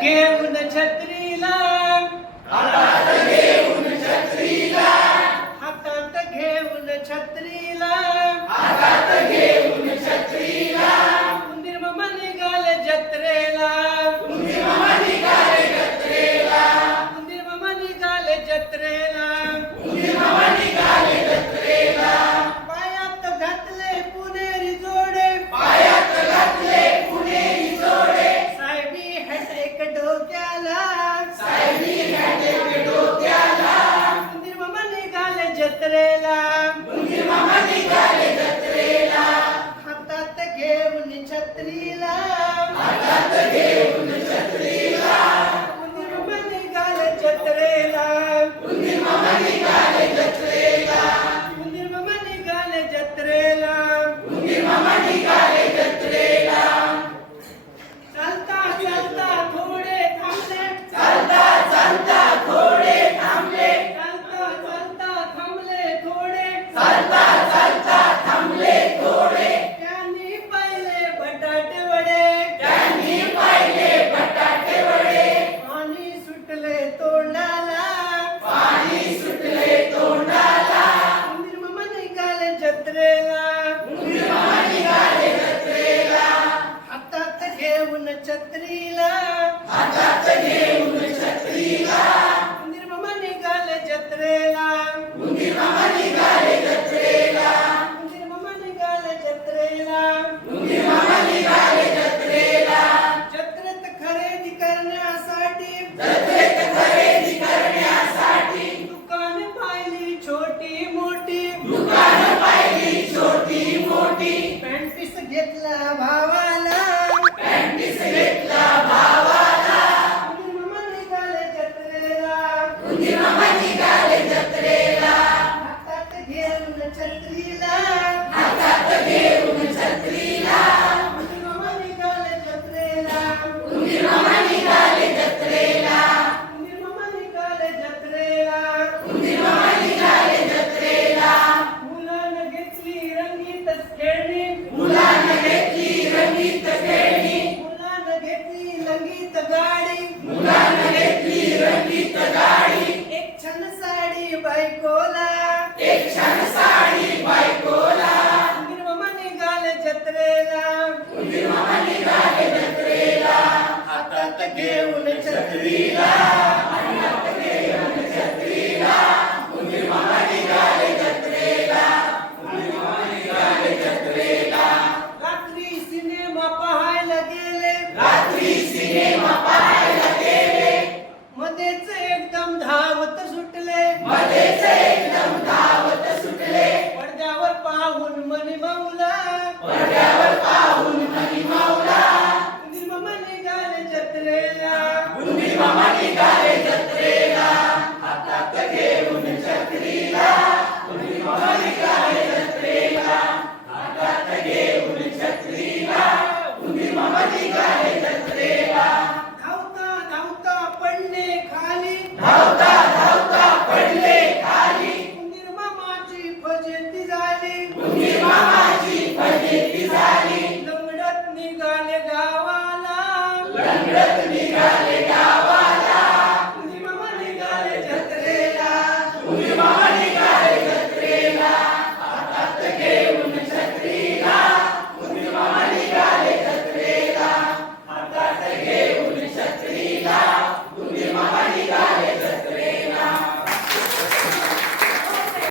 घेऊन छत्रीला हातात घेऊन Amen. घेतला भावाला I Michael. पडद्यावर पाहून मनी माऊला Let me be